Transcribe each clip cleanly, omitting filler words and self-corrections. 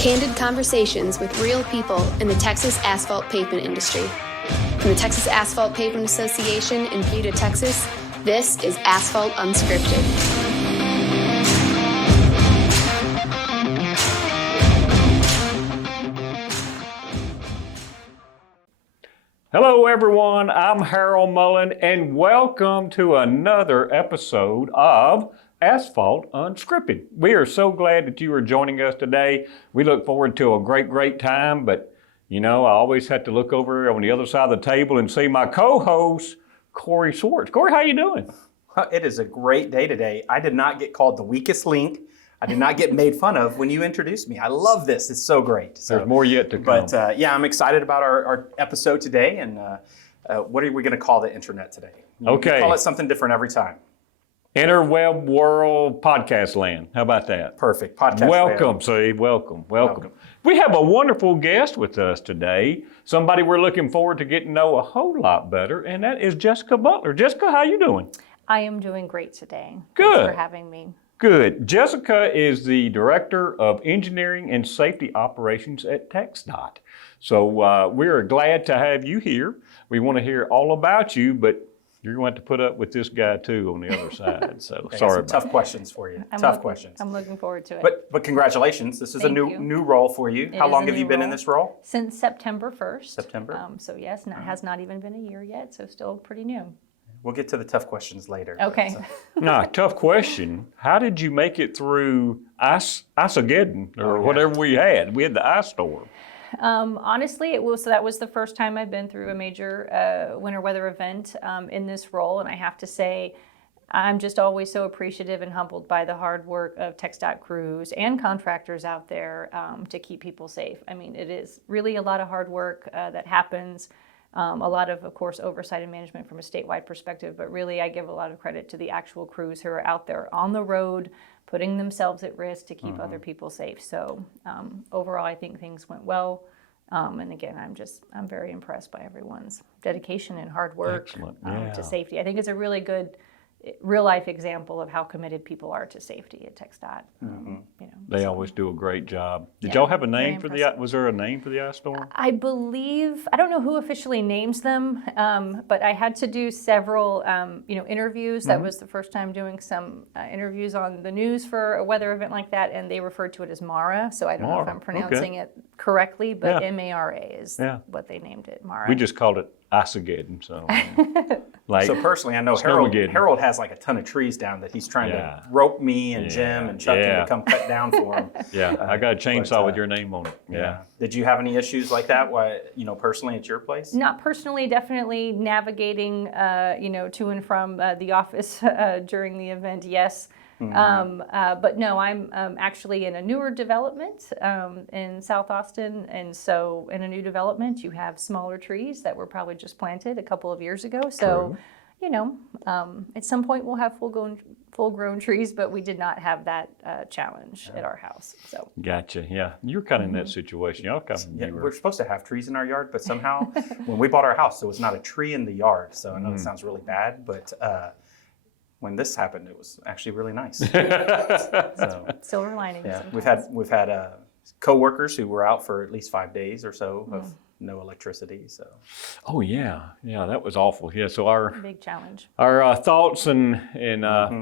Candid conversations with real people in the Texas asphalt pavement industry. From the Texas Asphalt Pavement Association in Buda, Texas, this is Asphalt Unscripted. Hello everyone, I'm Harold Mullen and welcome to another episode of Asphalt Unscripted. We are so glad that you are joining us today. We look forward to a great time, but you know, I always have to look over on the other side of the table and see my co-host, Corey Swartz. Corey, how you doing? It is a great day today. I did not get called the weakest link. I did not get made fun of when you introduced me. I love this. It's so great. There's more yet to come. But yeah, I'm excited about our episode today. And what are we going to call the internet today? Okay. We call it something different every time. Interweb world podcast land. How about that? Perfect. Podcast Welcome, Steve. Welcome. We have a wonderful guest with us today. Somebody we're looking forward to getting to know a whole lot better, and that is Jessica Butler. Jessica, how you doing? I am doing great today. Good. Thanks for having me. Good. Jessica is the Director of Engineering and Safety Operations at TxDOT. So we are glad to have you here. We want to hear all about you, but you're going to have to put up with this guy too on the other side. So sorry about tough questions for you. Questions. I'm looking forward to it. But congratulations. This is a new role for you. How long have you been in this role? Since September 1st. September. So yes, it has not even been a year yet, so still pretty new. We'll get to the tough questions later. Okay. Now, tough question. How did you make it through Ice-a-geddon or whatever we had? We had the ice storm. Honestly, that was the first time I've been through a major winter weather event in this role, and I have to say, I'm just always so appreciative and humbled by the hard work of TxDOT crews and contractors out there to keep people safe. I mean, it is really a lot of hard work that happens. A lot of course, oversight and management from a statewide perspective, but really I give a lot of credit to the actual crews who are out there on the road, putting themselves at risk to keep other people safe. So overall, I think things went well. And again, I'm very impressed by everyone's dedication and hard work to safety. I think it's a really good real life example of how committed people are to safety at TxDOT. They always do a great job. Did y'all have a name for was there a name for the ice storm? I believe, I don't know who officially names them, but I had to do several, interviews. That was the first time doing some interviews on the news for a weather event like that, and they referred to it as Mara. So I don't know if I'm pronouncing it correctly, but MARA is what they named it, Mara. We just called it Ice-a-geddon. So, so personally, I know Harold has like a ton of trees down that he's trying to rope me and Jim and Chuck to come cut down for him. I got a chainsaw with your name on it. Yeah. Did you have any issues like that? Personally at your place? Not personally, definitely navigating, to and from the office during the event. Yes. But no, I'm actually in a newer development in South Austin, and so in a new development you have smaller trees that were probably just planted a couple of years ago. So, at some point we'll have full-grown trees, but we did not have that challenge at our house. So gotcha. Yeah, you're kind of in that situation. Y'all we're supposed to have trees in our yard, but somehow when we bought our house, there was not a tree in the yard. So I know it sounds really bad, but. When this happened, it was actually really nice. Silver linings. Yeah, we've had coworkers who were out for at least 5 days or so of no electricity. So. Oh yeah, that was awful. Yeah, so our big challenge. Our thoughts and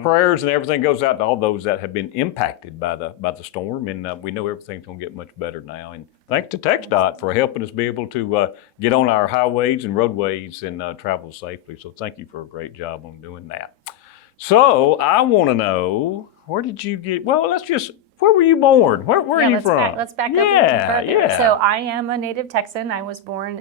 prayers and everything goes out to all those that have been impacted by the storm, and we know everything's going to get much better now. And thanks to TxDOT for helping us be able to get on our highways and roadways and travel safely. So thank you for a great job on doing that. So I want to know, where did you get, where were you born? Where are you from? Let's back up even further. So I am a native Texan. I was born,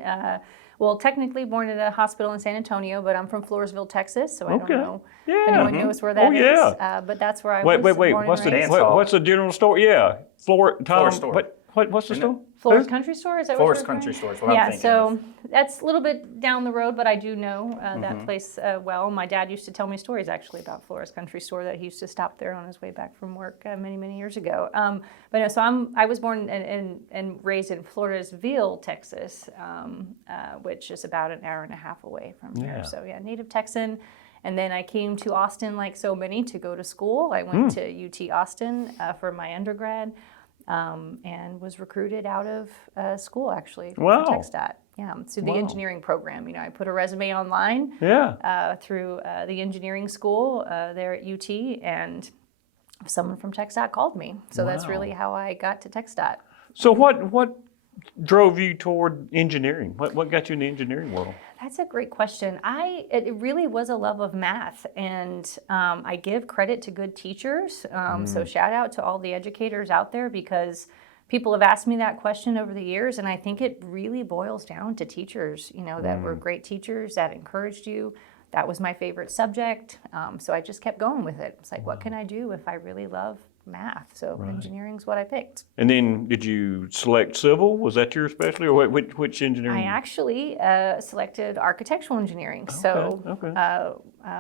technically born at a hospital in San Antonio, but I'm from Floresville, Texas, so I don't know if anyone knows where that is. But that's where I was born what's and raised. What's the general store? Yeah, Florida store. What's the store? Florist Country Store, is that what you're Country Store is what I'm thinking so that's a little bit down the road, but I do know that place well. My dad used to tell me stories actually about Florist Country Store that he used to stop there on his way back from work many years ago. But no, so I was born and raised in Floresville, Texas, which is about an hour and a half away from here. So native Texan. And then I came to Austin, like so many, to go to school. I went to UT Austin for my undergrad. and was recruited out of school, actually, Wow. from TxDOT. Yeah, through the Wow. engineering program. I put a resume online through the engineering school there at UT, and someone from TxDOT called me. So that's Wow. really how I got to TxDOT. So what drove you toward engineering? What got you in the engineering world? That's a great question. It really was a love of math, and I give credit to good teachers. So shout out to all the educators out there, because people have asked me that question over the years, and I think it really boils down to teachers, that were great teachers that encouraged you. That was my favorite subject, so I just kept going with it. It's like, what can I do if I really love math? So engineering's what I picked. And then did you select civil? Was that your specialty, or which engineering? I actually selected architectural engineering. So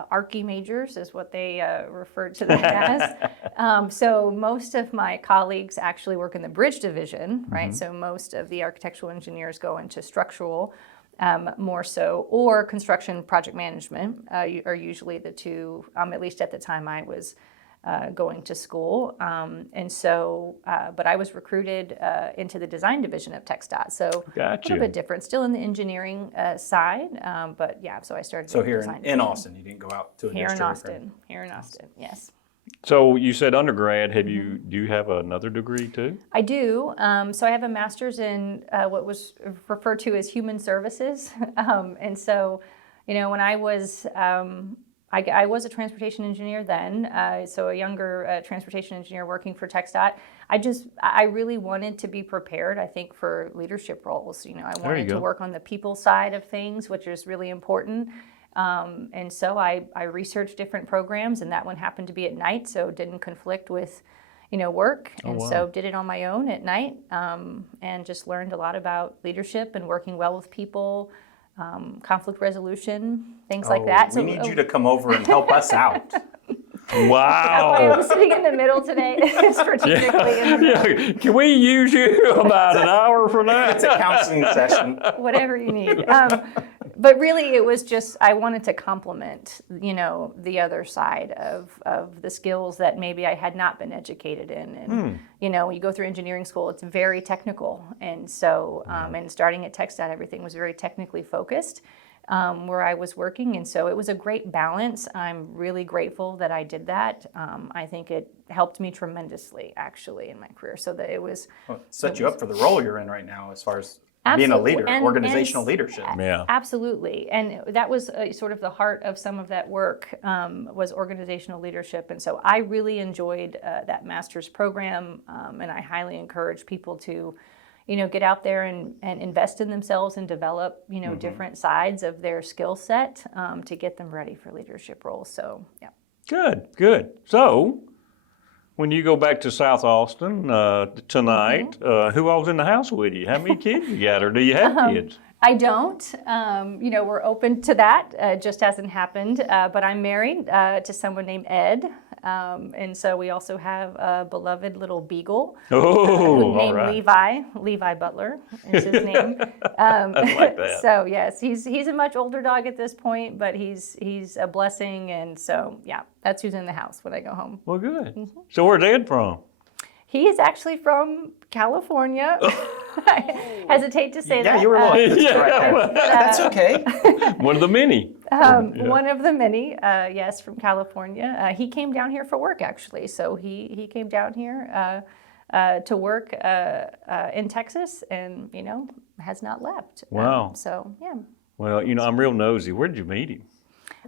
Archie majors is what they referred to them as. So most of my colleagues actually work in the bridge division, right? So most of the architectural engineers go into structural, more so, or construction project management are usually the two, at least at the time I was going to school. And so, but I was recruited into the design division of TxDOT. So a little bit different, still in the engineering side, but yeah, so I started. So in the here design in division. Austin, you didn't go out to a Here in district? Here in Austin, yes. So you said undergrad. Do you have another degree too? I do. So I have a master's in what was referred to as human services. And so, when I was, I was a transportation engineer then, so a younger transportation engineer working for TxDOT. I really wanted to be prepared, I think, for leadership roles. I wanted to work on the people side of things, which is really important. And so I researched different programs, and that one happened to be at night, so it didn't conflict with, work. And so did it on my own at night, and just learned a lot about leadership and working well with people, conflict resolution, things like that. We need you to come over and help us out. Wow. I'm sitting in the middle today, strategically in the middle. Yeah. Can we use you about an hour from now? It's a counseling session. Whatever you need. But really, it was just, I wanted to complement, the other side of the skills that maybe I had not been educated in. And, when you go through engineering school, it's very technical. And so, and starting at TxDOT, everything was very technically focused where I was working. And so it was a great balance. I'm really grateful that I did that. I think it helped me tremendously, actually, in my career. So that it was... Well, it set you up for the role you're in right now as far as being a leader, organizational leadership. Yeah. Absolutely. And that was sort of the heart of some of that work, was organizational leadership. And so I really enjoyed that master's program, and I highly encourage people to, get out there and invest in themselves and develop, different sides of their skill set to get them ready for leadership roles. So, yeah. Good. So, when you go back to South Austin tonight, who all's in the house with you? How many kids you got, or do you have kids? I don't. We're open to that. It just hasn't happened. But I'm married to someone named Ed. And so we also have a beloved little beagle named Levi Butler is his name. I like that. So yes, he's a much older dog at this point, but he's a blessing. And so, yeah, that's who's in the house when I go home. Well, good. So where's Ed from? He is actually from California. I hesitate to say that. Yeah, you were right there. That's okay. One of the many. One of the many, yes, from California. He came down here for work, actually. So he came down here to work in Texas and, has not left. Wow. So, yeah. Well, I'm real nosy. Where did you meet him?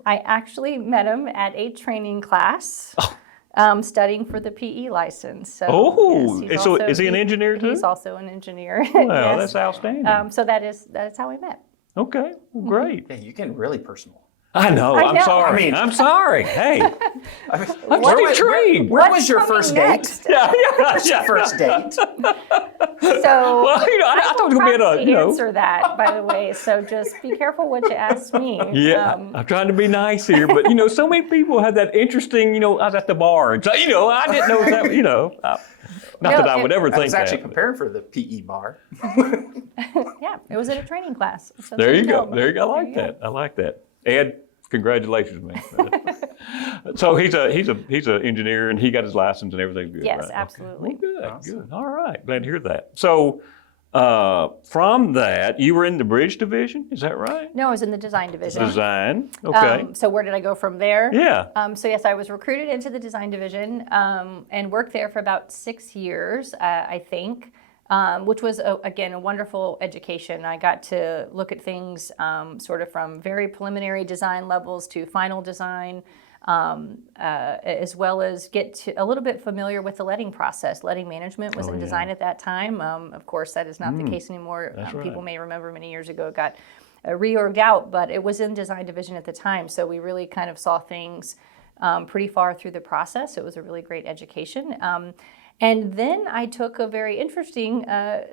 I actually met him at a training class. Studying for the PE license. So, yes, is he an engineer too? He's also an engineer. Well, yes. That's outstanding. So that is how we met. Okay, well, great. Yeah, you getting really personal. I know. I'm sorry. I'm sorry. Hey, I'm just intrigued. Where was your first date? Yeah. Your first date. So Well, I thought you were going to answer that, by the way. So just be careful what you ask me. Yeah, I'm trying to be nice here, but so many people have that interesting. I was at the bar, and so I didn't know that. Not that I would ever think that. I was actually preparing for the PE bar. Yeah, it was at a training class. So There you go. I like that. Ed, Congratulations, man. So he's a engineer, and he got his license and everything's good, Yes, right? absolutely. Okay. Well, good, Awesome. good. All right, glad to hear that. So from that, you were in the bridge division, is that right? No, I was in the design division. Design, okay. So where did I go from there? Yeah. So yes, I was recruited into the design division and worked there for about 6 years, I think, which was, again, a wonderful education. I got to look at things sort of from very preliminary design levels to final design, as well as get a little bit familiar with the letting process. Letting management was in design at that time. Of course, that is not the case anymore. People may remember many years ago it got reorged out, but it was in design division at the time. So we really kind of saw things pretty far through the process. It was a really great education. And then I took a very interesting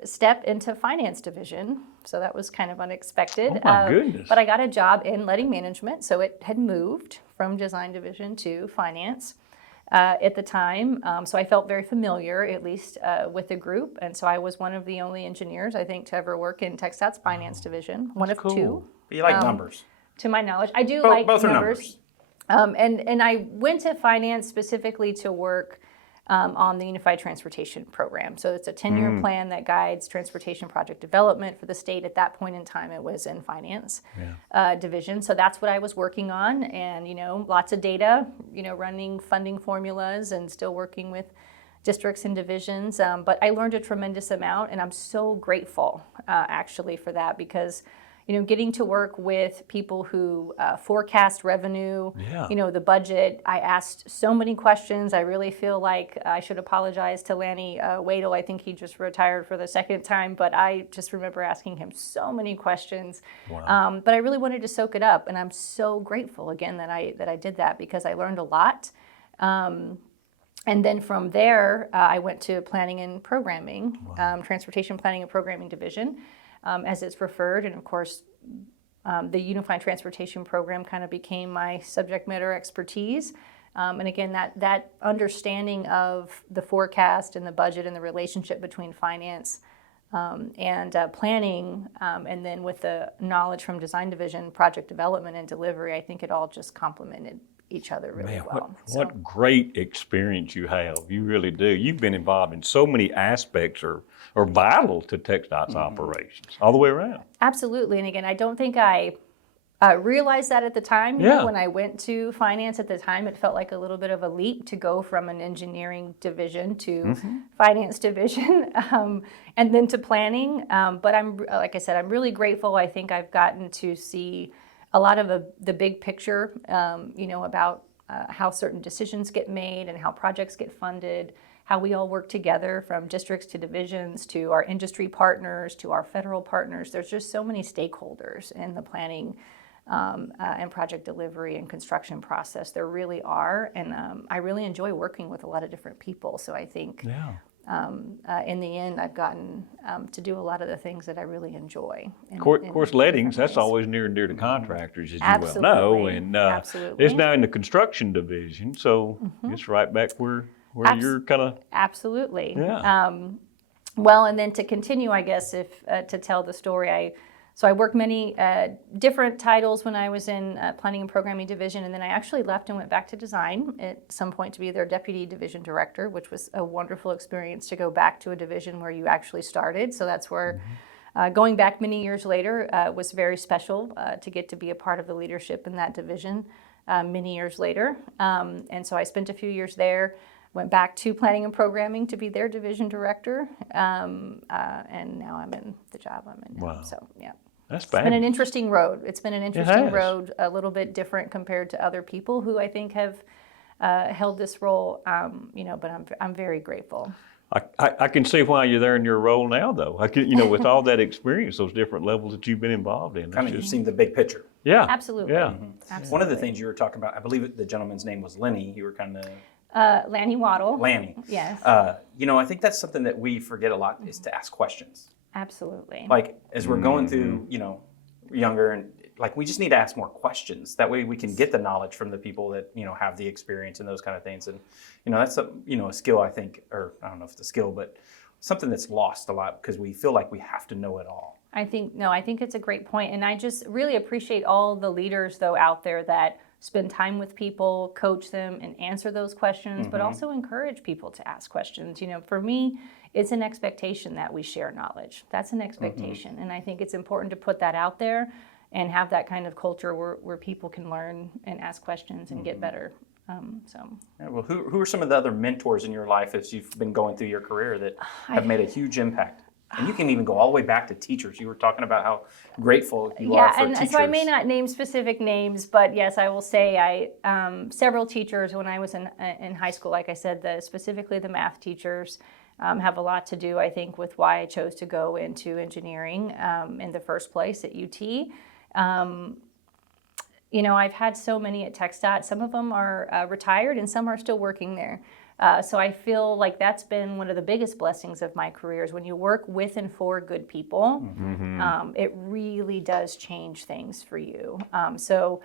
step into finance division. So that was kind of unexpected. Oh my goodness. But I got a job in letting management. So it had moved from design division to finance at the time. So I felt very familiar, at least with the group. And so I was one of the only engineers, I think, to ever work in TxDOT's finance division. One of two. But you like numbers. To my knowledge. I do like both are numbers. And I went to finance specifically to work on the Unified Transportation Program. So it's a 10-year plan that guides transportation project development for the state. At that point in time, it was in finance division. So that's what I was working on, and lots of data, running funding formulas, and still working with districts and divisions. But I learned a tremendous amount, and I'm so grateful actually for that, because getting to work with people who forecast revenue, the budget. I asked so many questions. I really feel like I should apologize to Lanny Wadel. I think he just retired for the second time, but I just remember asking him so many questions. Wow. But I really wanted to soak it up, and I'm so grateful again that I did that, because I learned a lot. And then from there, I went to planning and programming, transportation planning and programming division. As it's referred, and of course, the Unified Transportation Program kind of became my subject matter expertise. And again, that understanding of the forecast and the budget and the relationship between finance and planning, and then with the knowledge from design division, project development and delivery, I think it all just complemented each other really well. What great experience you have. You really do. You've been involved in so many aspects or vital to TxDOT's operations all the way around. Absolutely. And again, I don't think I realized that at the time. When I went to finance at the time, it felt like a little bit of a leap to go from an engineering division to finance division, and then to planning. But like I said, I'm really grateful. I think I've gotten to see a lot of the big picture, about how certain decisions get made and how projects get funded, how we all work together from districts to divisions to our industry partners to our federal partners. There's just so many stakeholders in the planning and project delivery and construction process. There really are, and I really enjoy working with a lot of different people. So I think in the end, I've gotten to do a lot of the things that I really enjoy. Of course, lettings, that's always near and dear to contractors, as you well know. And it's now in the construction division, so it's right back where you're kind of... Absolutely. Yeah. Well, and then to continue, I guess, if to tell the story, So I worked many different titles when I was in planning and programming division, and then I actually left and went back to design at some point to be their deputy division director, which was a wonderful experience to go back to a division where you actually started. So that's where going back many years later was very special to get to be a part of the leadership in that division many years later. And so I spent a few years there. Went back to planning and programming to be their division director, and now I'm in the job I'm in now. Wow. So yeah, That's it's been an interesting road. It's been an interesting road, a little bit different compared to other people who I think have held this role. But I'm very grateful. I can see why you're there in your role now, though. I can, with all that experience, those different levels that you've been involved in. Kind of, you've seen the big picture. Yeah, absolutely. Yeah, Absolutely. One of the things you were talking about, I believe the gentleman's name was Lenny. You were kind of. Lanny Waddle. Lanny. Yes. I think that's something that we forget a lot is to ask questions. Absolutely. Like as we're going through, younger and we just need to ask more questions. That way we can get the knowledge from the people that, have the experience and those kind of things. And, that's a skill I think, or I don't know if it's a skill, but something that's lost a lot because we feel like we have to know it all. I think it's a great point. And I just really appreciate all the leaders, though, out there that spend time with people, coach them, and answer those questions, but also encourage people to ask questions. For me, it's an expectation that we share knowledge. That's an expectation. And I think it's important to put that out there and have that kind of culture where people can learn and ask questions and get better. Yeah, well, who are some of the other mentors in your life as you've been going through your career that have made a huge impact? And you can even go all the way back to teachers. You were talking about how grateful you are for teachers. So I may not name specific names, but yes, I will say several teachers when I was in high school, like I said, specifically the math teachers have a lot to do, I think, with why I chose to go into engineering in the first place at UT. I've had so many at TxDOT. Some of them are retired and some are still working there. So I feel like that's been one of the biggest blessings of my career is when you work with and for good people, it really does change things for you. I'll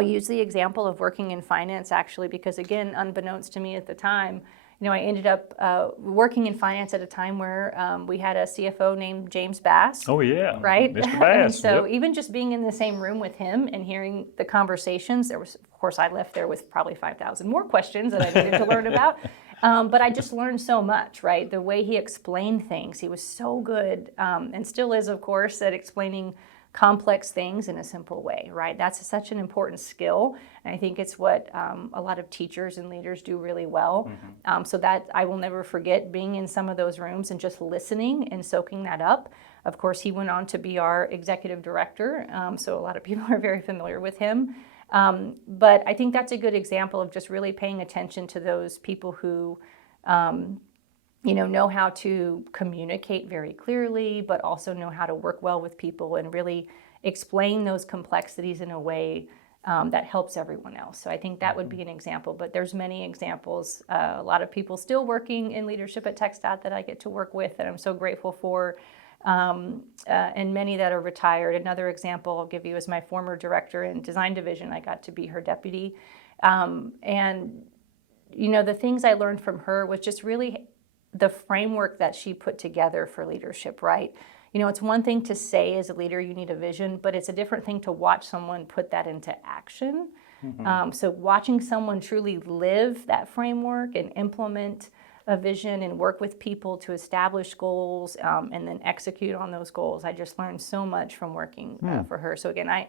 use the example of working in finance actually, because again, unbeknownst to me at the time, I ended up working in finance at a time where we had a CFO named James Bass. Oh, yeah. Right? Mr. Bass. And so yep. even just being in the same room with him and hearing the conversations, of course, I left there with probably 5,000 more questions that I needed to learn about. But I just learned so much, right? The way he explained things, he was so good and still is, of course, at explaining complex things in a simple way, right? That's such an important skill. And I think it's what a lot of teachers and leaders do really well. So that I will never forget being in some of those rooms and just listening and soaking that up. Of course, he went on to be our executive director. So a lot of people are very familiar with him. But I think that's a good example of just really paying attention to those people who know how to communicate very clearly, but also know how to work well with people and really explain those complexities in a way that helps everyone else. So I think that would be an example, but there's many examples. A lot of people still working in leadership at TxDOT that I get to work with that I'm so grateful for, and many that are retired. Another example I'll give you is my former director in design division. I got to be her deputy. And the things I learned from her was just really the framework that she put together for leadership, right? It's one thing to say as a leader you need a vision, but it's a different thing to watch someone put that into action. So watching someone truly live that framework and implement a vision and work with people to establish goals and then execute on those goals. I just learned so much from working for her. So again,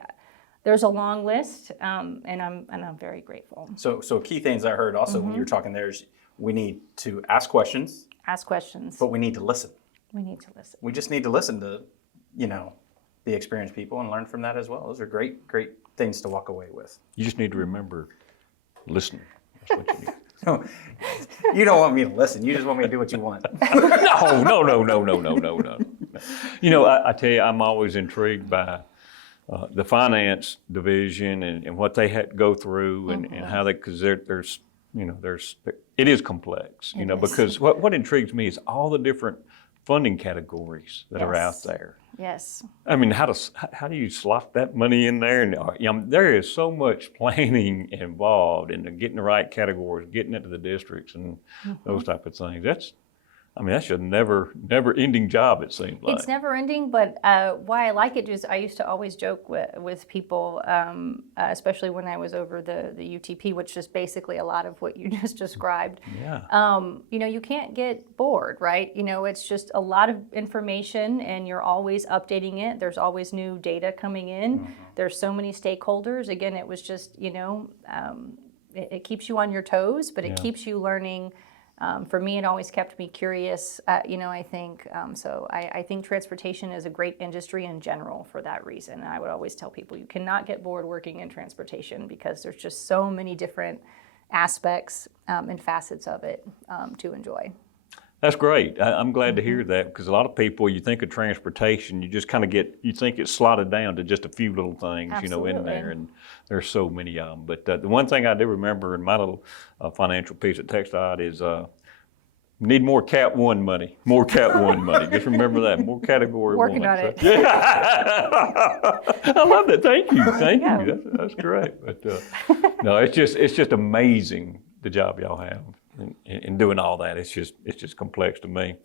there's a long list, and I'm very grateful. So key things I heard also when you were talking there is we need to ask questions. Ask questions. But we need to listen. We need to listen. We just need to listen to, the experienced people and learn from that as well. Those are great things to walk away with. You just need to remember, listen. That's what you need. No, you don't want me to listen. You just want me to do what you want. No. I tell you, I'm always intrigued by the finance division and what they had to go through and how they, because it is complex, because what intrigues me is all the different funding categories that are out there. Yes. I mean, how do you slot that money in there? And there is so much planning involved in getting the right categories, getting it to the districts, and those type of things. That's a never-ending job, it seems like. It's never-ending, but why I like it is I used to always joke with people, especially when I was over the UTP, which is basically a lot of what you just described. Yeah. You can't get bored, right? It's just a lot of information, and you're always updating it. There's always new data coming in. There's so many stakeholders. Again, it was just, it keeps you on your toes, but it keeps you learning. For me, it always kept me curious, I think. So I think transportation is a great industry in general for that reason. And I would always tell people you cannot get bored working in transportation because there's just so many different aspects and facets of it to enjoy. That's great. I'm glad to hear that, because a lot of people, you think of transportation, you just kind of you think it's slotted down to just a few little things, in there, and there's so many of them. But the one thing I do remember in my little financial piece at TxDOT is need more Cat 1 money. More Cat 1 money. Just remember that. More Category 1. Working on it. Yeah. I love that. Thank you. That's great. But no, it's just amazing the job y'all have. in doing all that. It's just complex to me.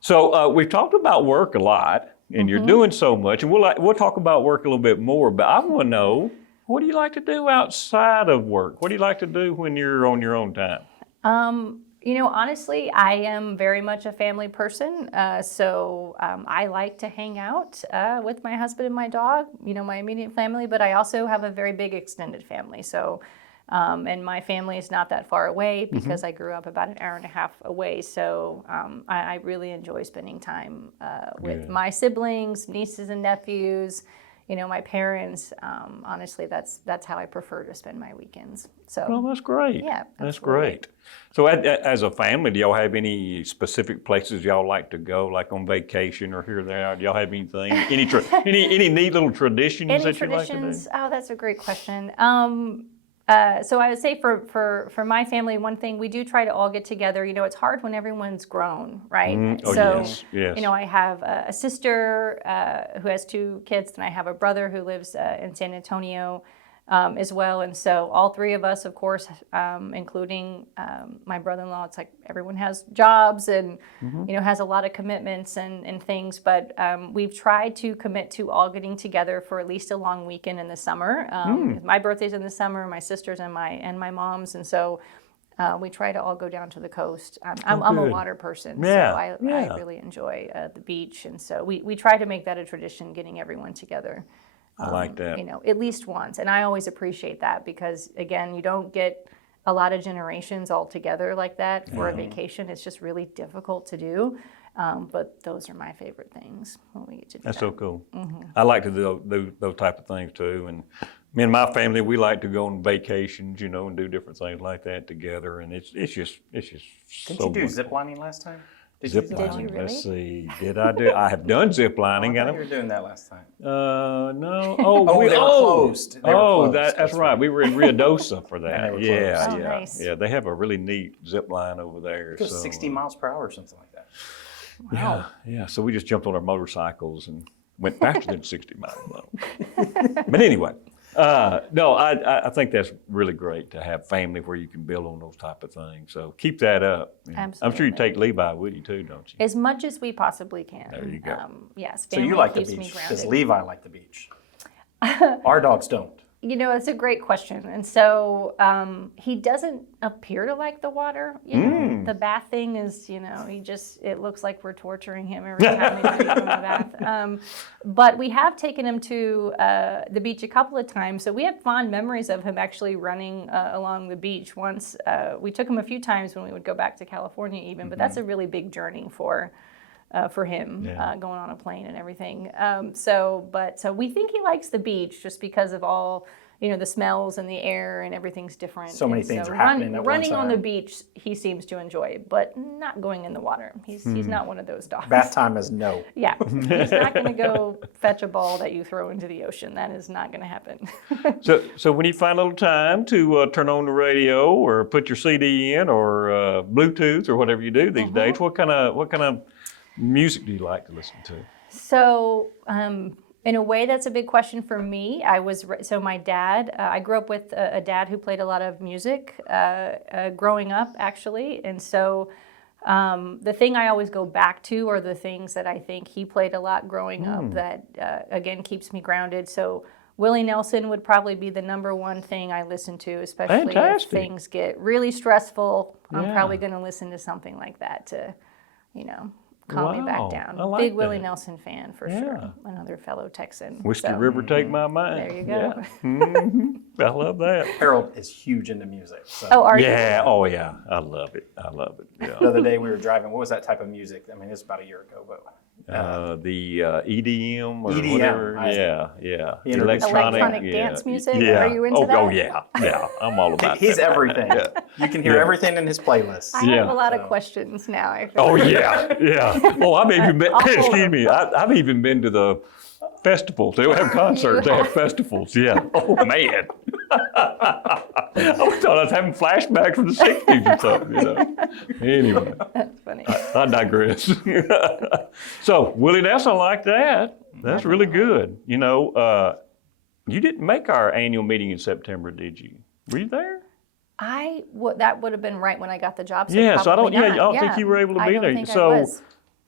So we've talked about work a lot, and you're doing so much, and we'll talk about work a little bit more. But I want to know, what do you like to do outside of work? What do you like to do when you're on your own time? Honestly, I am very much a family person. So I like to hang out with my husband and my dog, my immediate family, but I also have a very big extended family. So, and my family is not that far away because I grew up about an hour and a half away. So I really enjoy spending time with my siblings, nieces and nephews, my parents. Honestly, that's how I prefer to spend my weekends. So, well, that's great. Yeah, that's absolutely. great. So, as a family, do y'all have any specific places y'all like to go, like on vacation or here or there? Do y'all have anything? Any neat little traditions Any that traditions? you like to do? Oh, that's a great question. So I would say for my family, one thing we do try to all get together. It's hard when everyone's grown, right? Oh, so, yes. I have a sister who has 2 kids, and I have a brother who lives in San Antonio as well. And so all 3 of us, of course, including my brother-in-law, it's like everyone has jobs and, has a lot of commitments and things. But we've tried to commit to all getting together for at least a long weekend in the summer. My birthday's in the summer, my sister's and my mom's. And so we try to all go down to the coast. I'm a water person, so I really enjoy the beach. And so we try to make that a tradition, getting everyone together. I like that. At least once. And I always appreciate that because, again, you don't get a lot of generations all together like that for a vacation. It's just really difficult to do. But those are my favorite things when we get to do That's that. so cool. I like to do those type of things too. And me and my family, we like to go on vacations, and do different things like that together. And it's just Didn't so you do much. zip lining last time? Zip Did lining. you really? Let's see. Did I do? I have done zip lining. I thought you were doing that last time. No. Oh, they were closed. They were closed. That's right. We were in Ruidosa for that. they were Yeah, closed. Oh, nice. Yeah. They have a really neat zip line over there. It goes 60 miles per hour or something like that. Yeah. So we just jumped on our motorcycles and went faster than 60 miles an hour. But anyway, no, I think that's really great to have family where you can build on those type of things. So keep that up. And I'm sure you take Levi with you too, don't you? As much as we possibly can. There you go. Yes, So family you like the keeps me beach. Does grounded. Levi like the beach? Our dogs don't. It's a great question. And so he doesn't appear to like the water. The bath thing is, it looks like we're torturing him every time we take him in the bath. But we have taken him to the beach a couple of times. So we have fond memories of him actually running along the beach. Once we took him a few times when we would go back to California even, but that's a really big journey for him, going on a plane and everything. So we think he likes the beach just because of all, the smells and the air and everything's different. So many things are happening at one running on the time. beach, he seems to enjoy, but not going in the water. He's not one of those dogs. Bath time is no. Yeah, he's not going to go fetch a ball that you throw into the ocean. That is not going to happen. So when you find a little time to turn on the radio or put your CD in or Bluetooth or whatever you do these days, what kind of music do you like to listen to? So, in a way, that's a big question for me. So my dad, I grew up with a dad who played a lot of music growing up, actually. And so the thing I always go back to are the things that I think he played a lot growing up that, again, keeps me grounded. So Willie Nelson would probably be the number one thing I listen to, especially if things get really stressful. I'm probably going to listen to something like that to, calm me back down. I like Big Willie that. Nelson fan for sure. Another fellow Texan. Whiskey River, take my mind. There you go. Yeah. I love that. Harold is huge into music. So. Oh, are you? Yeah. Oh, yeah. I love it. Yeah. The other day we were driving. What was that type of music? I mean, it's about a year ago, but The EDM or EDM, whatever. Yeah. Electronic dance music? Yeah. Are you into that? Oh, yeah. I'm all about he's that. everything. You can hear everything in his playlist. I have a lot of questions now. I feel Oh, like. yeah. Oh, I've even been, I've even been to the festivals. They don't have concerts, they have festivals. Yeah. Oh, man. I thought I was having flashbacks from the 60s or something, Anyway. That's funny. I digress. So, Willie Nelson, like that. That's really good. You didn't make our annual meeting in September, did you? Were you there? That would have been right when I got the job. So yeah, so I probably don't not. think you were able to be there. Think I So was.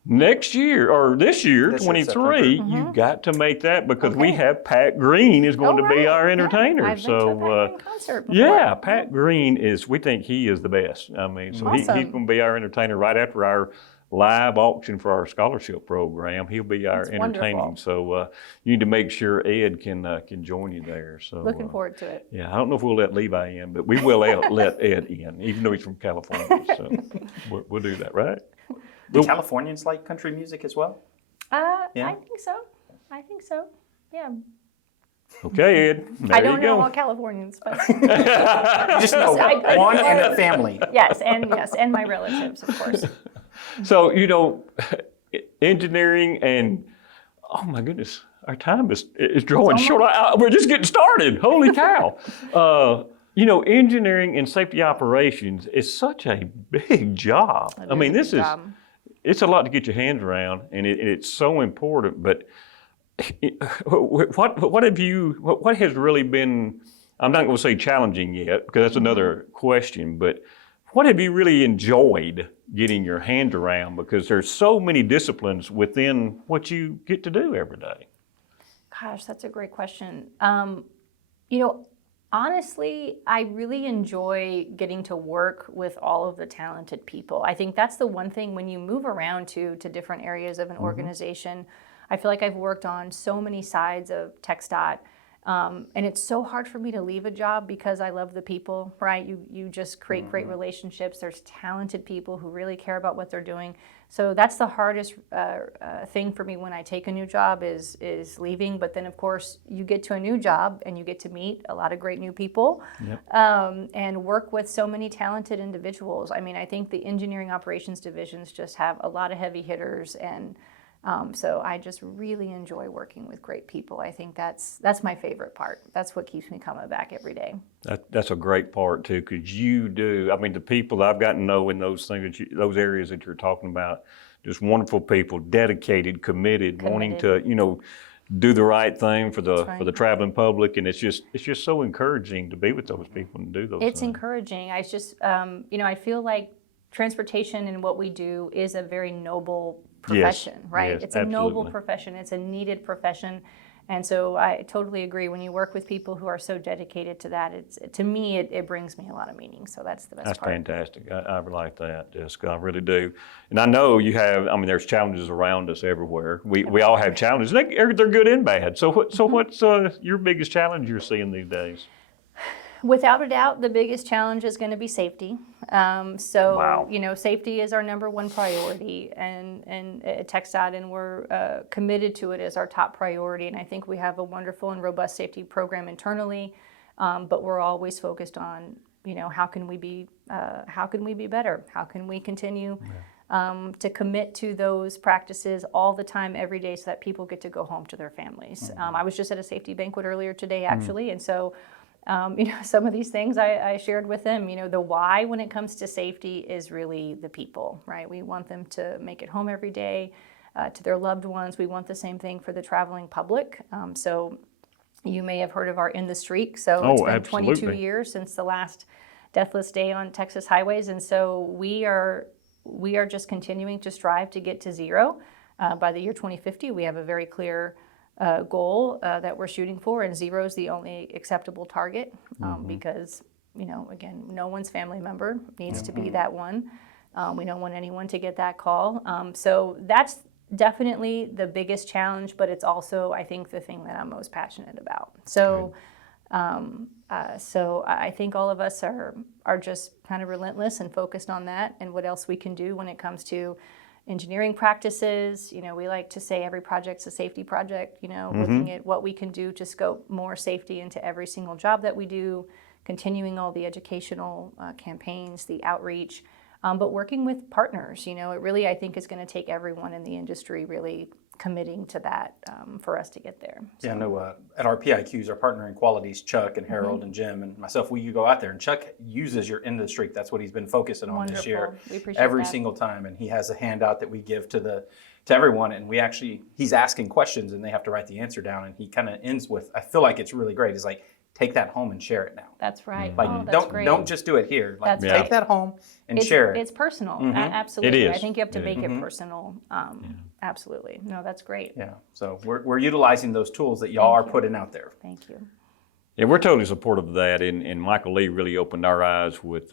next year, or this year, This year, 23, September. you've got to make that because we Okay. have Pat Green is going to be right. our Yeah. entertainer. I've been to a Pat Green concert before. yeah, Pat Green we think he is the best. I mean, so he's Awesome. going to be our entertainer right after our live auction for our scholarship program. He'll be our That's entertaining. wonderful. So you need to make sure Ed can join you there. So Looking forward to it. yeah, I don't know if we'll let Levi in, but we will let Ed in, even though he's from California. So we'll do that, right? Do Californians like country music as well? Yeah. I think so. Yeah. Okay, Ed. There I don't you know go. all Californians, but You just know I- one and a family. yes, and my relatives, of course. So, engineering and, oh my goodness, our time is drawing short. We're just getting started. Holy cow. Engineering and safety operations is such a big job. I mean, it's a lot to get your hands around, and it's so important. But what has really been, I'm not going to say challenging yet, because that's another question, but what have you really enjoyed getting your hands around? Because there's so many disciplines within what you get to do every day. Gosh, that's a great question. Honestly, I really enjoy getting to work with all of the talented people. I think that's the one thing when you move around to different areas of an organization. I feel like I've worked on so many sides of TxDOT. And it's so hard for me to leave a job because I love the people, right? You just create great relationships. There's talented people who really care about what they're doing. So that's the hardest thing for me when I take a new job is leaving. But then, of course, you get to a new job and you get to meet a lot of great new people and work with so many talented individuals. I mean, I think the engineering operations divisions just have a lot of heavy hitters, and so I just really enjoy working with great people. I think that's my favorite part. That's what keeps me coming back every day. That's a great part too, because you do. I mean, the people I've gotten to know in those things, those areas that you're talking about, just wonderful people, dedicated, committed, wanting to, do the right thing for the traveling public, and it's just so encouraging to be with those people and do those things. It's encouraging. I just, I feel like transportation and what we do is a very noble profession, right? Yes, it's a noble absolutely. profession. It's a needed profession. And so I totally agree. When you work with people who are so dedicated to that, to me, it brings me a lot of meaning. So that's the best part. That's fantastic. I like that, Jessica. I really do. And I know you have, there's challenges around us everywhere. We all have challenges. They're good and bad. So what's your biggest challenge you're seeing these days? Without a doubt, the biggest challenge is going to be safety. Wow. Safety is our number one priority, and at TxDOT, and we're committed to it as our top priority. And I think we have a wonderful and robust safety program internally, but we're always focused on, how can we be better? How can we continue to commit to those practices all the time, every day, so that people get to go home to their families. I was just at a safety banquet earlier today, actually, and so. Some of these things I shared with them, the why when it comes to safety is really the people, right? We want them to make it home every day to their loved ones. We want the same thing for the traveling public. So you may have heard of our In the Streak. So it's been absolutely. 22 years since the last deathless day on Texas highways. And so we are just continuing to strive to get to zero. By the year 2050, we have a very clear goal that we're shooting for, and zero is the only acceptable target because, again, no one's family member needs to be that one. We don't want anyone to get that call. So that's definitely the biggest challenge, but it's also, I think, the thing that I'm most passionate about. So, so I think all of us are just kind of relentless and focused on that and what else we can do when it comes to engineering practices. We like to say every project's a safety project, looking at what we can do to scope more safety into every single job that we do, continuing all the educational campaigns, the outreach, but working with partners. It really, I think, is going to take everyone in the industry really committing to that for us to get there. So. Yeah, I know at our PIQs, our partner in qualities, Chuck and Harold and Jim and myself, you go out there, and Chuck uses your In the Streak. That's what he's been focusing on this year. We appreciate every that. single time, and he has a handout that we give to everyone, and he's asking questions, and they have to write the answer down, and he kind of ends with, I feel like it's really great. It's like, take that home and share it now. That's right. Like, Oh, that's great. don't just do it here. Like, That's take right. that home and share it. It's personal. Absolutely. It is. I think you have to make it personal. Absolutely. No, that's great. Yeah. So we're utilizing those tools that y'all are putting out there. Thank you. Yeah, we're totally supportive of that, and Michael Lee really opened our eyes with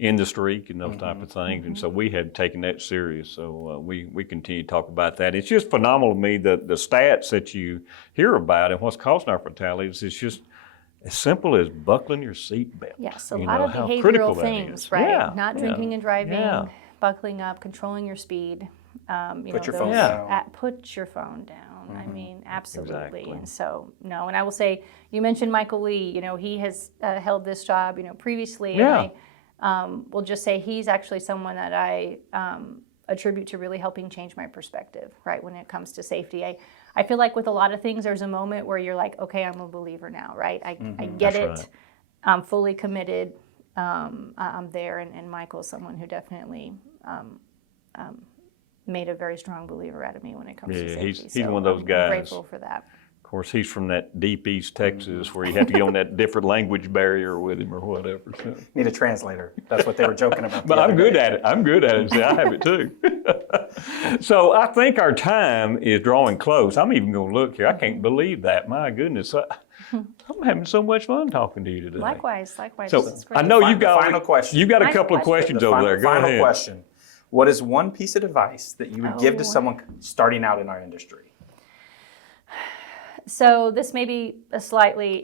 industry and those type of things, and so we had taken that serious. So we continue to talk about that. It's just phenomenal to me the stats that you hear about and what's causing our fatalities. It's just as simple as buckling your seatbelt. Yes, a You lot know, of how critical behavioral that things, is. right? Yeah, Not yeah, drinking and driving, yeah. buckling up, controlling your speed. Put your phone down. Put your phone down. I mean, absolutely. Exactly. And so, no, and I will say, you mentioned Michael Lee, you know, he has held this job, you know, previously. Yeah. And I will just say he's actually someone that I attribute to really helping change my perspective, right, when it comes to safety. I feel like with a lot of things, there's a moment where you're like, okay, I'm a believer now, right? I get That's it. right. I'm fully committed. I'm there. And Michael's someone who definitely made a very strong believer out of me when it comes to safety. He's one of those guys. I'm grateful for that. Of course, he's from that deep East Texas where you have to get on that different language barrier with him or whatever. So. Need a translator. That's what they were joking about. But I'm good at it. I'm good at it. See, I have it too. So I think our time is drawing close. I'm even going to look here. I can't believe that. My goodness. I'm having so much fun talking to you today. Likewise. So This is great. I know you got final question. You got a Final couple of question. questions over there. Go Final ahead. question. What is one piece of advice that you would give to someone starting out in our industry? So this may be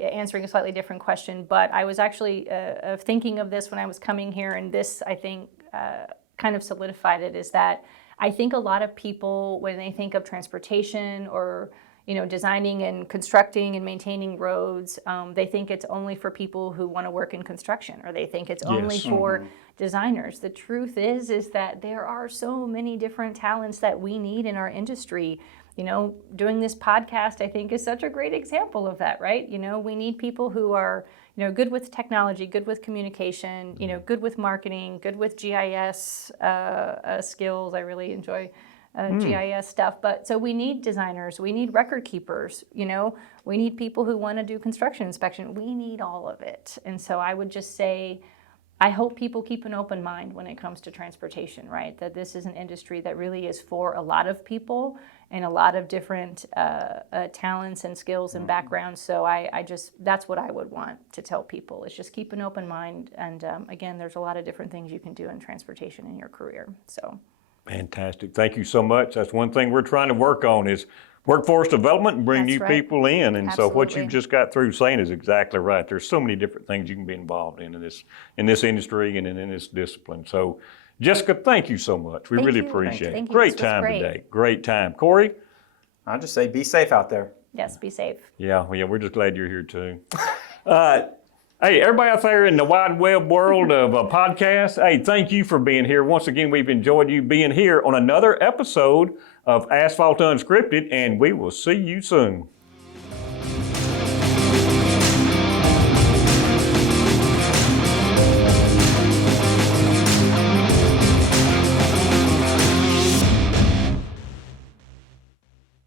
answering a slightly different question, but I was actually thinking of this when I was coming here, and this, I think, kind of solidified it, is that I think a lot of people, when they think of transportation or, you know, designing and constructing and maintaining roads, they think it's only for people who want to work in construction, or they think it's only for designers. The truth is that there are so many different talents that we need in our industry. You know, doing this podcast, I think, is such a great example of that, right? You know, we need people who are, you know, good with technology, good with communication, you know, good with marketing, good with GIS skills. I really enjoy GIS stuff. But so we need designers, we need record keepers, you know, we need people who want to do construction inspection. We need all of it. And so I would just say, I hope people keep an open mind when it comes to transportation, right? That this is an industry that really is for a lot of people and a lot of different talents and skills and backgrounds. So that's what I would want to tell people, is just keep an open mind. And again, there's a lot of different things you can do in transportation in your career. So. Fantastic. Thank you so much. That's one thing we're trying to work on is workforce development and bring new people in. And so what you just got through saying is exactly right. There's so many different things you can be involved in this industry and in this discipline. So Jessica, thank you so much. We really appreciate it. Great time today. Great time. Corey? I'll just say be safe out there. Yes, be safe. Yeah, we're just glad you're here too. Hey, everybody out there in the wide web world of podcasts, hey, thank you for being here. Once again, we've enjoyed you being here on another episode of Asphalt Unscripted, and we will see you soon.